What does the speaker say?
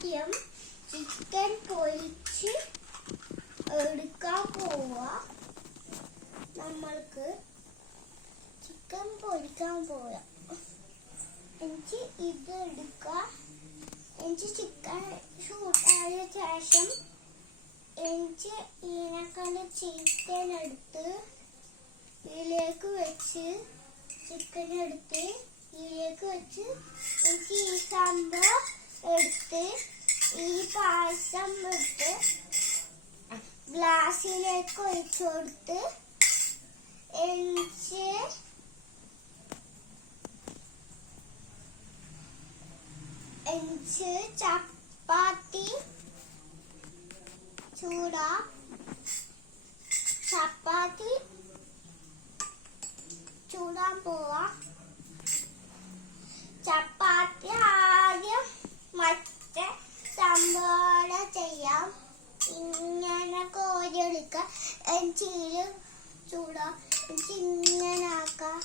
ആദ്യം ചിക്കൻ പൊരിച്ച് എടുക്കാൻ പോവാ. നമ്മൾക്ക് ചിക്കൻ പൊരിക്കാൻ പോവുക എനിക്ക് ഇത് എടുക്കാം. എനിക്ക് ചിക്കൻ ഷൂട്ടായ ശേഷം എനിക്ക് ഈനക്കാന്റെ ചിക്കൻ എടുത്ത് ഇതിലേക്ക് വെച്ച് ചിക്കൻ എടുത്ത് ഇതിലേക്ക് വെച്ച് എനിക്ക് ഈ സംഭവം എടുത്ത് ഈ പായസം ഇട്ട് ഗ്ലാസ്സിലേക്ക് ഒഴിച്ചു കൊടുത്ത് എനിക്ക് എനിക്ക് ചപ്പാത്തി ചൂടാ. ചപ്പാത്തി ചൂടാൻ പോവാ. ഇങ്ങനെ കോരിയെടുക്കുക ചീൽ ചൂടാ. ഇങ്ങനെ ആക്കാം.